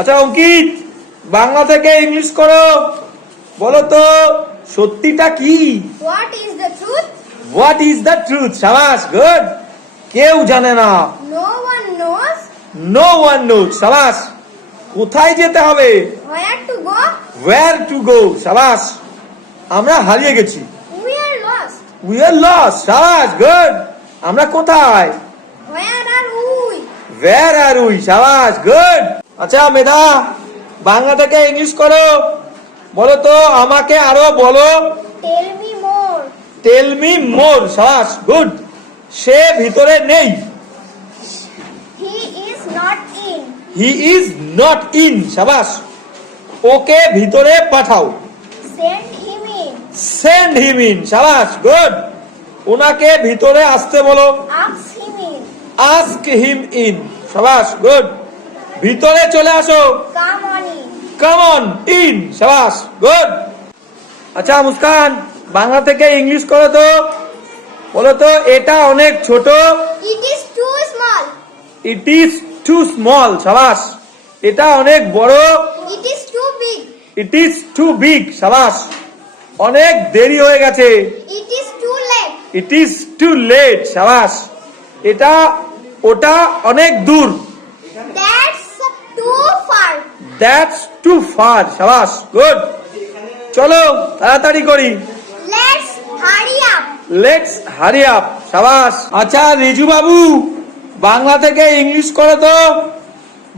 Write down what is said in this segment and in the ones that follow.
আচ্ছা অঙ্কিত বাংলা থেকে ইংলিশ করো। বলো তো সত্যিটা কি? What is the truth? What is the truth সাবাস গুড কেউ জানে না। No one knows. No one knows সাবাস কোথায় যেতে হবে? Where to go. Where to go সাবাস আমরা হারিয়ে গেছি। We are lost. We are lost সাবাস গুড আমরা কোথায়? Where are we? Where are we সাবাস গুড আচ্ছা মেধা বাংলা থেকে ইংলিশ করো। বলো তো আমাকে আরও বলো. টেল মি মোর সাবাস গুড। সে ভিতরে নেই. হি ইজ নট ইন সাবাস। ওকে ভিতরে পাঠাও. সেন্ড হিম ইন সাবাস গুড। ওনাকে ভিতরে আসতে বলো. আস্ক হিম ইন সাবাস গুড। ভিতরে চলে আসো। কামন ইন সাবাস গুড আচ্ছা মুস্কান বাংলা থেকে ইংলিশ করো তো। বলো তো এটা অনেক ছোট। It is too small. It is too small সাবাস। এটা অনেক বড়। It is too big. It is too big সাবাস। অনেক দেরি হয়ে গেছে। It is too late. It is too late সাবাস। এটা ওটা অনেক দূর. দ্যাটস টু ফার সাবাস গুড চলো তাড়াতাড়ি করি। Let's hurry up. Let's hurry up সাবাস আচ্ছা রিজু বাবু বাংলা থেকে ইংলিশ করো তো।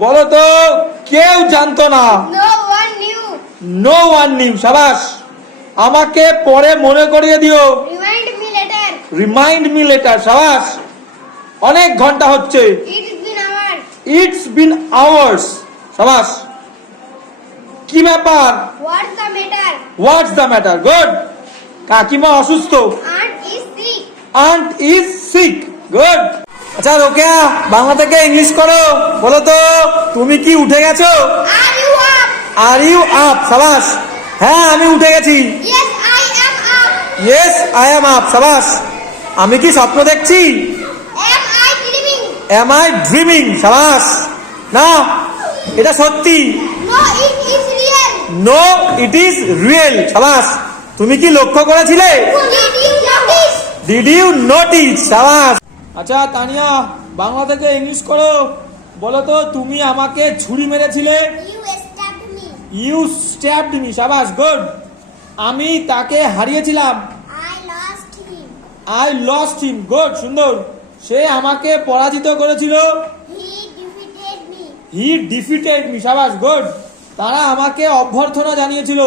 বলো তো কেউ জানতো না। No one knew. No one knew সাবাস আমাকে পরে মনে করিয়ে দিও। Remind me later. Remind me later সাবাস অনেক ঘণ্টা হচ্ছে. ইটস বিন আওয়ার্স সাবাস কি ব্যাপার? What's the matter? What's the matter good কাকিমা অসুস্থ। Aunt is sick. Aunt is sick good আচ্ছা রোকেয়া বাংলা থেকে ইংলিশ করো। বলো তো তুমি কি উঠে গেছো? Are you up? Are you up সাবাস হ্যাঁ আমি উঠে গেছি। Yes, I am up. Yes I am up সাবাস। আমি কি স্বপ্ন দেখছি? Dreaming? এম আই ড্রিমিং সাবাস না এটা সত্যি No, it is real. No it is real সাবাস তুমি কি লক্ষ্য করেছিলে Did you notice? Did you notice সাবাস আচ্ছা তানিয়া বাংলা থেকে ইংলিশ করো বলো তো তুমি আমাকে ছুরি মেরেছিলে You stabbed me. You stabbed me সাবাস গুড আমি তাকে হারিয়েছিলাম I lost him. I lost him good সুন্দর সে আমাকে পরাজিত করেছিল He defeated me. He defeated me সাবাস গুড তারা আমাকে অভ্যর্থনা জানিয়েছিল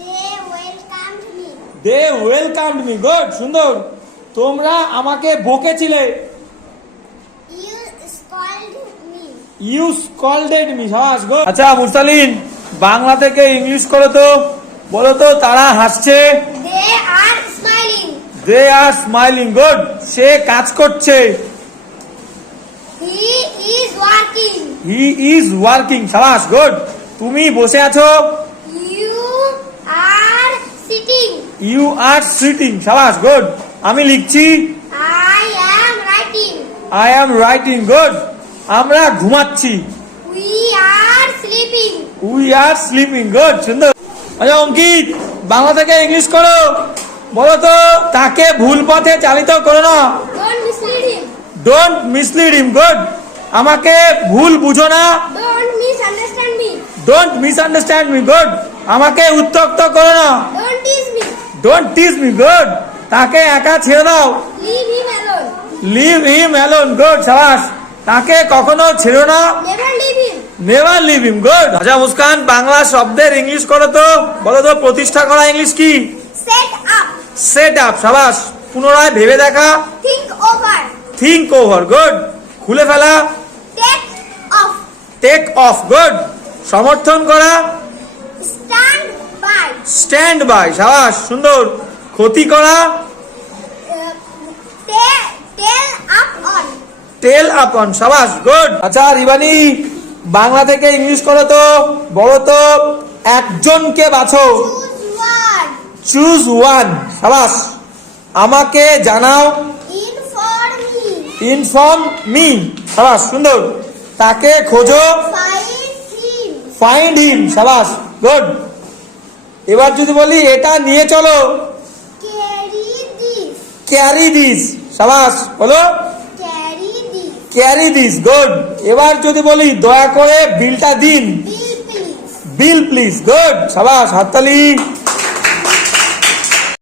They welcomed me. They welcomed me good সুন্দর তোমরা আমাকে বকেছিলে You scolded me. You scolded me সাবাস গুড আচ্ছা মুরসালিন বাংলা থেকে ইংলিশ করো তো বলো তো তারা হাসছে. দে আর স্মাইলিং গুড সে কাজ করছে। He is working. He is working সাবাস গুড তুমি বসে আছো? You are sitting. You are sitting সাবাস গুড আমি লিখছি। I am writing. I am writing good আমরা ঘুমাচ্ছি। We are sleeping. We are sleeping good সুন্দর। আচ্ছা অঙ্কিত বাংলা থেকে ইংলিশ করো। বলো তো তাকে ভুল পথে চালিত করো না. ডোন্ট মিসলিড হিম গুড আমাকে ভুল বুঝো না. ডোন্ট মিসআন্ডারস্ট্যান্ড মি গুড আমাকে উত্তক্ত করো না. ডোন্ট টিজ মি গুড তাকে একা ছেড়ে দাও. লিভ হিম অ্যালোন গুড সাবাস। তাকে কখনো ছেড়ো না। নেভার লিভ হিম গুড আচ্ছা মুস্কান বাংলা শব্দের ইংলিশ করো তো। বলো তো প্রতিষ্ঠা করা ইংলিশ কি? Up. সেট আপ সাবাস পুনরায় ভেবে দেখা। Think over. Think over good খুলে ফেলা। Take off. Take off good সমর্থন করা। Stand by. স্ট্যান্ড বাই সাবাস সুন্দর। ক্ষতি করা। Uh, টেল আপন সাবাস গুড আচ্ছা রিবানি বাংলা থেকে ইংলিশ করো তো বলো তো একজনকে বাছো. চুজ ওয়ান সাবাস আমাকে জানাও ইনফর্ম মি সাবাস সুন্দর তাকে খোঁজো ফাইন্ড হিম সাবাস গুড এবার যদি বলি এটা নিয়ে চলো। ক্যারি দিস সাবাস বলো। ক্যারি দিস গুড এবার যদি বলি দয়া করে বিলটা দিন। বিল প্লিজ গুড সাবাস হাততালি।